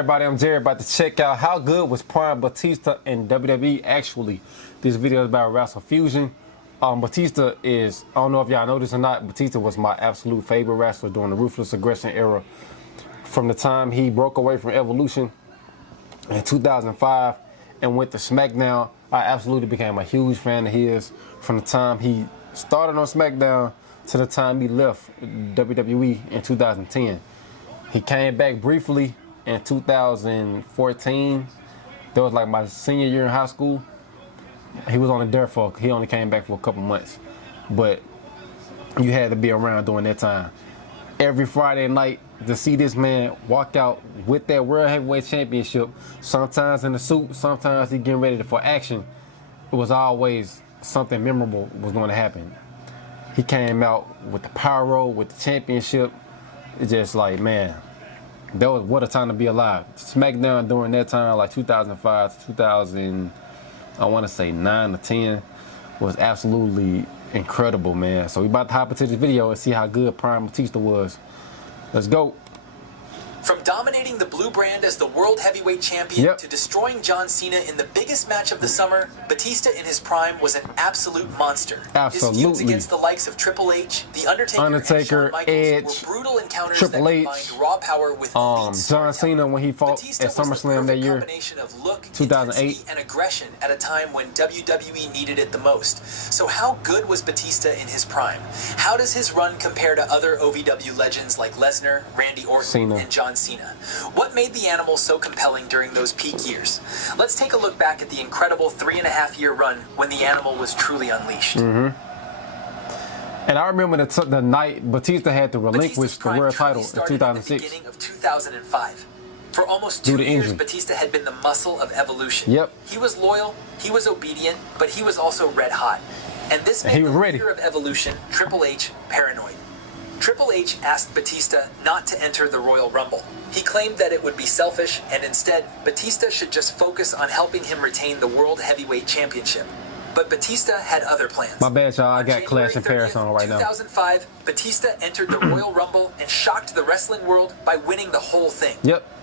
everybody, I'm Jerry, about to check out how good was Prime Batista in WWE. Actually, this video is about Wrestle Fusion. Batista is, I don't know if y'all know this or not, Batista was my absolute favorite wrestler during the Ruthless Aggression era. From the time he broke away from Evolution in 2005 and went to SmackDown, I absolutely became a huge fan of his. From the time he started on SmackDown to the time he left WWE in 2010. He came back briefly in 2014. That was like my senior year in high school. He was on the dirt for, he only came back for a couple months. But you had to be around during that time. Every Friday night to see this man walk out with that World Heavyweight Championship, sometimes in a suit, sometimes he getting ready for action, it was always something memorable was going to happen. He came out with the pyro, with the championship. It's just like, man, that was what a time to be alive. SmackDown during that time, like 2005 to 2000, I want to say 9 or 10, was absolutely incredible, man. So we about to hop into this video and see how good Prime Batista was. Let's go. From dominating the blue brand as the World Heavyweight Champion to destroying John Cena in the biggest match of the summer, Batista in his prime was an absolute monster. Absolutely. His feuds against the likes of Triple H, The Undertaker, and Shawn Michaels Edge, were brutal encounters Triple that H, combined raw power with elite John Cena when he fought Batista at SummerSlam that year, combination of look, 2008, and aggression at a time when WWE needed it the most. So how good was Batista in his prime? How does his run compare to other OVW legends like Lesnar, Randy Orton, and John Cena? What made the Animal so compelling during those peak years? Let's take a look back at the incredible 3.5-year run when the Animal was truly unleashed. And I remember the night Batista had to relinquish the world title in 2006. At the beginning of 2005. For almost 2 years, Batista had been the muscle of Evolution. He was loyal, he was obedient, but he was also red hot. And this made the leader of Evolution, Triple H, paranoid. Triple H asked Batista not to enter the Royal Rumble. He claimed that it would be selfish, and instead, Batista should just focus on helping him retain the World Heavyweight Championship. But Batista had other plans. My bad, y'all. I got Clash in Paris on right now. 2005, Batista entered the Royal Rumble and shocked the wrestling world by winning the whole thing.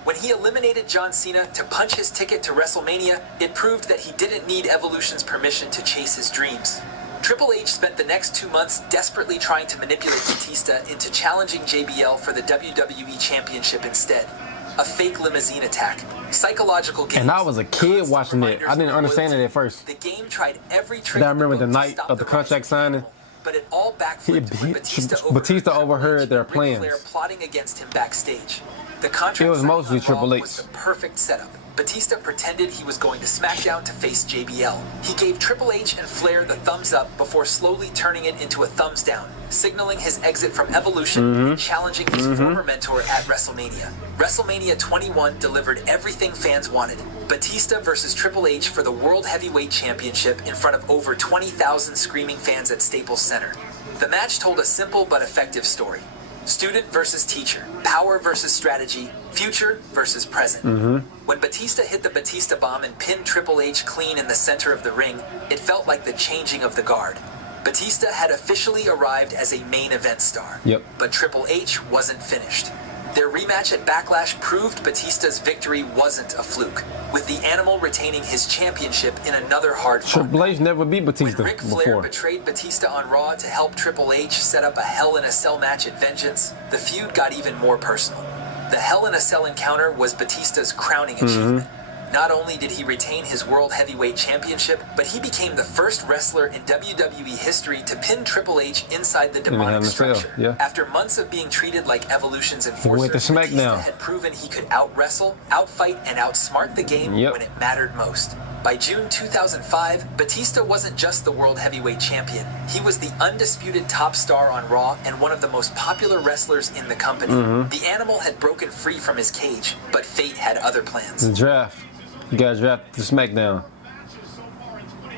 When he eliminated John Cena to punch his ticket to WrestleMania, it proved that he didn't need Evolution's permission to chase his dreams. Triple H spent the next 2 months desperately trying to manipulate Batista into challenging JBL for the WWE Championship instead. A fake limousine attack, psychological games. And I was a kid watching it. I didn't understand it at first. The game tried every trick. I remember the night of the contract signing. But it all backflipped when Batista overheard their plans. Flair plotting against him backstage. The contract it was mostly Triple H. Was the perfect setup. Batista pretended he was going to SmackDown to face JBL. He gave Triple H and Flair the thumbs up before slowly turning it into a thumbs down, signaling his exit from Evolution and challenging his former mentor at WrestleMania. WrestleMania 21 delivered everything fans wanted. Batista versus Triple H for the World Heavyweight Championship in front of over 20,000 screaming fans at Staples Center. The match told a simple but effective story. Student versus teacher, power versus strategy, future versus present. When Batista hit the Batista bomb and pinned Triple H clean in the center of the ring, it felt like the changing of the guard. Batista had officially arrived as a main event star, but Triple H wasn't finished. Their rematch at Backlash proved Batista's victory wasn't a fluke, with the Animal retaining his championship in another hard-fought Triple H never beat Batista when Ric Flair betrayed Batista on Raw to help Triple H set up a Hell in a Cell match at Vengeance, the feud got even more personal. The Hell in a Cell encounter was Batista's crowning achievement. Not only did he retain his World Heavyweight Championship, but he became the first wrestler in WWE history to pin Triple H inside the demonic structure. After months of being treated like Evolution's enforcer, Batista had proven he could out-wrestle, out-fight, and outsmart the game when it mattered most. By June 2005, Batista wasn't just the World Heavyweight Champion. He was the undisputed top star on Raw and one of the most popular wrestlers in the company. The Animal had broken free from his cage, but fate had other plans. The draft. You got drafted to SmackDown.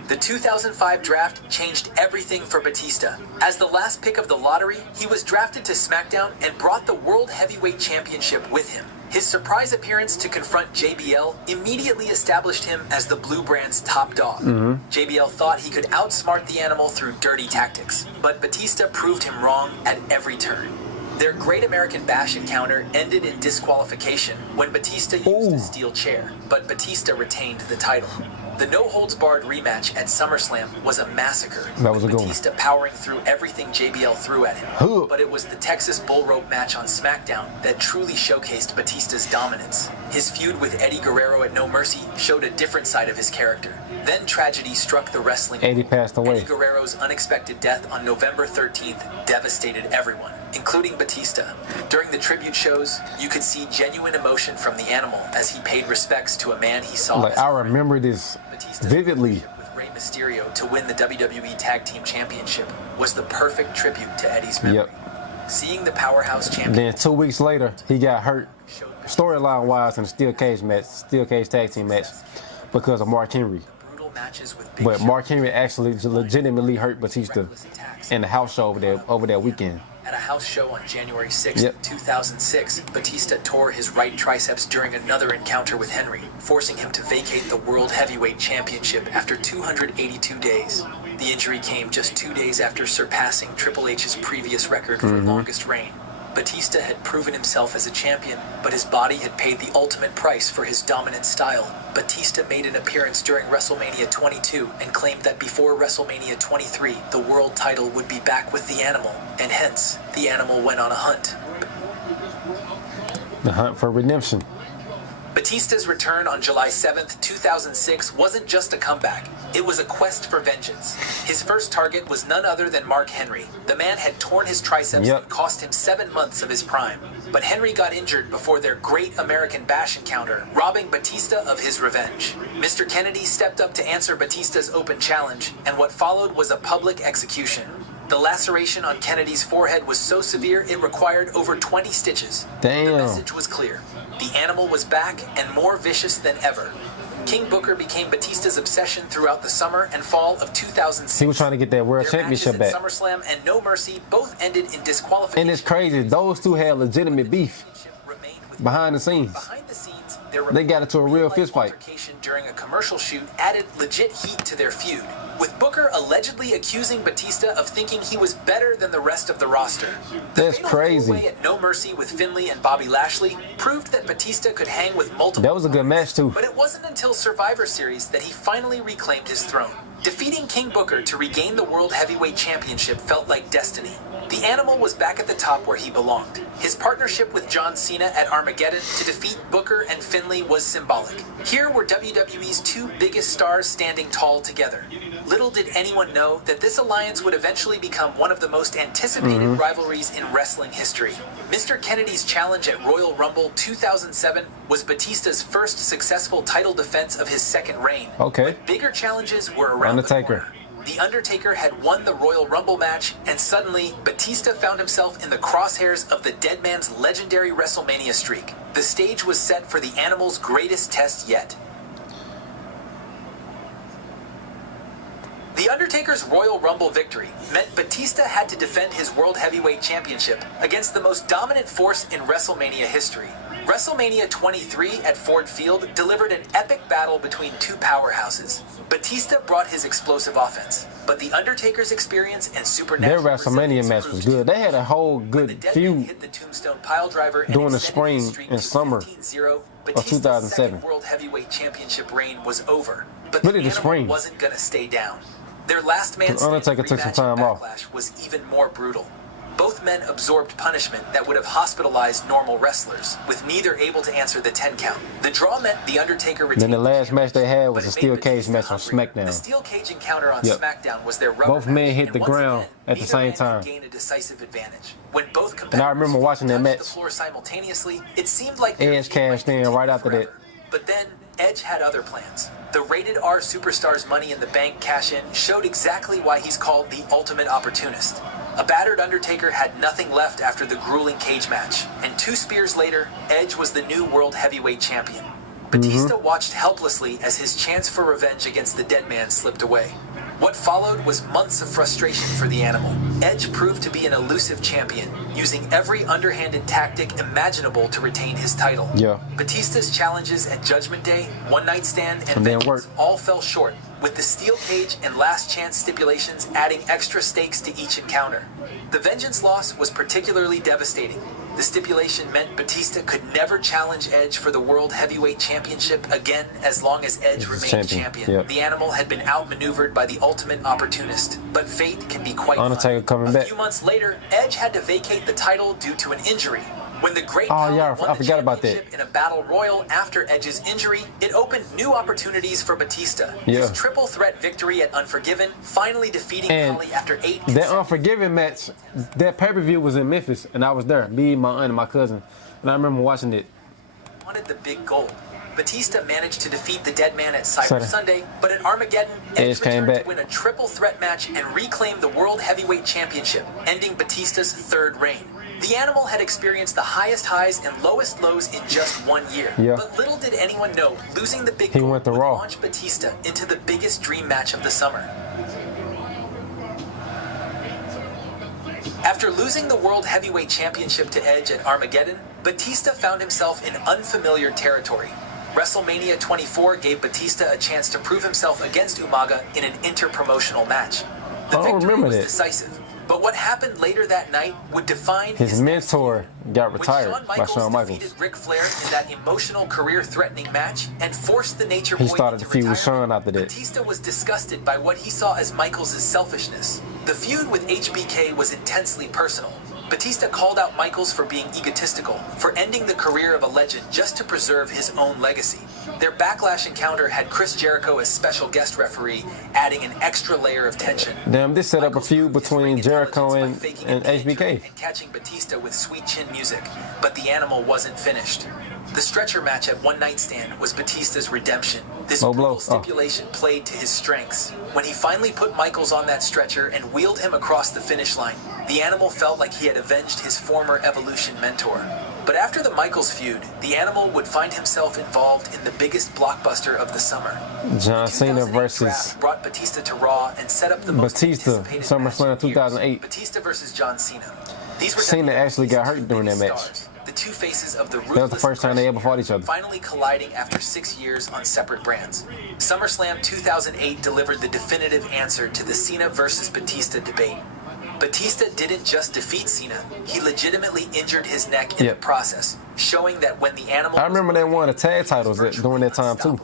The 2005 draft changed everything for Batista. As the last pick of the lottery, he was drafted to SmackDown and brought the World Heavyweight Championship with him. His surprise appearance to confront JBL immediately established him as the Blue Brand's top dog. JBL thought he could outsmart the Animal through dirty tactics, but Batista proved him wrong at every turn. Their Great American Bash encounter ended in disqualification when Batista used a steel chair, but Batista retained the title. The no-holds-barred rematch at SummerSlam was a massacre, with Batista powering through everything JBL threw at him. But it was the Texas Bull Rope match on SmackDown that truly showcased Batista's dominance. His feud with Eddie Guerrero at No Mercy showed a different side of his character. Then tragedy struck the wrestling world. Eddie passed away. Eddie Guerrero's unexpected death on November 13th devastated everyone, including Batista. During the tribute shows, you could see genuine emotion from the Animal as he paid respects to a man he saw as I remember this vividly. With Rey Mysterio to win the WWE Tag Team Championship was the perfect tribute to Eddie's memory. Seeing the powerhouse champion. Then 2 weeks later, he got hurt, storyline-wise, in the steel cage tag team match, because of Mark Henry. But Mark Henry actually legitimately hurt Batista in the house show over that weekend. At a house show on January 6th, 2006, Batista tore his right triceps during another encounter with Henry, forcing him to vacate the World Heavyweight Championship after 282 days. The injury came just 2 days after surpassing Triple H's previous record for longest reign. Batista had proven himself as a champion, but his body had paid the ultimate price for his dominant style. Batista made an appearance during WrestleMania 22 and claimed that before WrestleMania 23, the world title would be back with the Animal, and hence, the Animal went on a hunt. The hunt for redemption. Batista's return on July 7th, 2006 wasn't just a comeback. It was a quest for vengeance. His first target was none other than Mark Henry. The man had torn his triceps and cost him 7 months of his prime. But Henry got injured before their Great American Bash encounter, robbing Batista of his revenge. Mr. Kennedy stepped up to answer Batista's open challenge, and what followed was a public execution. The laceration on Kennedy's forehead was so severe it required over 20 stitches. Damn. The message was clear. The Animal was back and more vicious than ever. King Booker became Batista's obsession throughout the summer and fall of 2006. He was trying to get that World Championship back. SummerSlam and No Mercy both ended in disqualification. And it's crazy. Those two had legitimate beef behind the scenes. They got into a real fist fight. During a commercial shoot added legit heat to their feud, with Booker allegedly accusing Batista of thinking he was better than the rest of the roster. That's crazy. The four-way at No Mercy with Finlay and Bobby Lashley proved that Batista could hang with multiple. That was a good match too. But it wasn't until Survivor Series that he finally reclaimed his throne. Defeating King Booker to regain the World Heavyweight Championship felt like destiny. The Animal was back at the top where he belonged. His partnership with John Cena at Armageddon to defeat Booker and Finlay was symbolic. Here were WWE's two biggest stars standing tall together. Little did anyone know that this alliance would eventually become one of the most anticipated rivalries in wrestling history. Mr. Kennedy's challenge at Royal Rumble 2007 was Batista's first successful title defense of his second reign. Okay. But bigger challenges were around Undertaker. the corner. The Undertaker had won the Royal Rumble match, and suddenly, Batista found himself in the crosshairs of the Dead Man's legendary WrestleMania streak. The stage was set for the Animal's greatest test yet. The Undertaker's Royal Rumble victory meant Batista had to defend his World Heavyweight Championship against the most dominant force in WrestleMania history. WrestleMania 23 at Ford Field delivered an epic battle between two powerhouses. Batista brought his explosive offense, but The Undertaker's experience and supernatural Their WrestleMania match was good. They had a whole good feud hit the Tombstone Piledriver and during the extended his spring streak and to summer 15-0. of Batista's 2007. second World Heavyweight Championship reign was over, but Really, the the Animal spring. wasn't going to stay down. Their last man standing Undertaker took some rematch time at off. Backlash was even more brutal. Both men absorbed punishment that would have hospitalized normal wrestlers, with neither able to answer the 10 count. The draw meant The Undertaker retained Then the last match they had but was a it steel made cage Batista match on hungry. SmackDown. The steel cage encounter on Yep. SmackDown was their rubber Both men match, hit and the once ground again, at the neither same man could time. gain a decisive advantage. When both And I remember watching that touched match. the floor simultaneously, it seemed like their Edge feud might cashed in continue right after that. forever. But then Edge had other plans. The Rated R Superstars Money in the Bank cash-in showed exactly why he's called the ultimate opportunist. A battered Undertaker had nothing left after the grueling cage match, and 2 spears later, Edge was the new World Heavyweight Champion. Batista watched helplessly as his chance for revenge against the Dead Man slipped away. What followed was months of frustration for the Animal. Edge proved to be an elusive champion, using every underhanded tactic imaginable to retain his title. Yeah. Batista's challenges at Judgment Day, One Night Stand, and And didn't Vengeance work. all fell short. with the steel cage and last chance stipulations adding extra stakes to each encounter. The Vengeance loss was particularly devastating. The stipulation meant Batista could never challenge Edge for the World Heavyweight Championship again as long as Edge remained champion. Yep. The Animal had been outmaneuvered by the ultimate opportunist, but fate can be quite Undertaker coming fun. back. A few months later, Edge had to vacate the title due to an injury. When the Great Oh, yeah, won I the forgot about that. championship in a battle royal after Edge's injury, it opened new opportunities for Batista. Yeah. His triple threat victory at Unforgiven, finally defeating And Holly after 8 that Unforgiven match, that pay-per-view was in Memphis, and I was there, me, my aunt, and my cousin. And I remember watching it. Wanted the big gold. Batista managed to defeat the Dead Man at Cyber Sunday, but at Armageddon, Edge came returned back to win a triple threat match and reclaim the World Heavyweight Championship, ending Batista's third reign. The Animal had experienced the highest highs and lowest lows in just 1 year. Yeah. But little did anyone know, losing the big He gold went to would Raw. launch Batista into the biggest dream match of the summer. After losing the World Heavyweight Championship to Edge at Armageddon, Batista found himself in unfamiliar territory. WrestleMania 24 gave Batista a chance to prove himself against Umaga in an interpromotional match. The I don't victory remember was that. decisive, but what happened later that night would define His mentor got retired when by Shawn Michaels. defeated Ric Flair in that emotional, career-threatening match and forced the Nature He Boy started into the feud with retirement, Shawn after that. Batista was disgusted by what he saw as Michaels' selfishness. The feud with HBK was intensely personal. Batista called out Michaels for being egotistical, for ending the career of a legend just to preserve his own legacy. Their Backlash encounter had Chris Jericho as special guest referee, adding an extra layer of tension. Damn, this set up a feud between Jericho and HBK. And catching Batista with sweet chin music, but the Animal wasn't finished. The stretcher match at One Night Stand was Batista's redemption. This brutal stipulation played to his strengths. When he finally put Michaels on that stretcher and wheeled him across the finish line, the Animal felt like he had avenged his former Evolution mentor. But after the Michaels feud, the Animal would find himself involved in the biggest blockbuster of the summer. John Cena 2008 versus draft brought Batista to Raw and set up the most Batista, anticipated SummerSlam match in years. 2008. Batista versus John Cena. These were Cena actually got hurt two during that biggest match. stars. The two faces of the That was the ruthless first time they ever aggression fought each other. finally colliding after 6 years on separate brands. SummerSlam 2008 delivered the definitive answer to the Cena versus Batista debate. Batista didn't just defeat Cena, he legitimately injured his neck in the process, showing that when the Animal I remember they won the tag titles during that time too.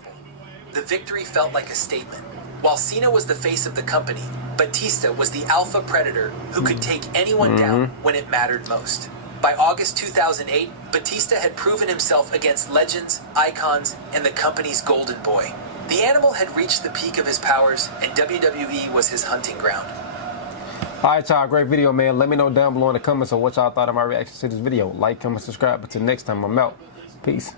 The victory felt like a statement. While Cena was the face of the company, Batista was the alpha predator who could take anyone down when it mattered most. By August 2008, Batista had proven himself against legends, icons, and the company's golden boy. The Animal had reached the peak of his powers, and WWE was his hunting ground. Alright, y'all, great video, man. Let me know down below in the comments on what y'all thought of my reaction to this video. Like, comment, subscribe. But till next time, I'm out. Peace.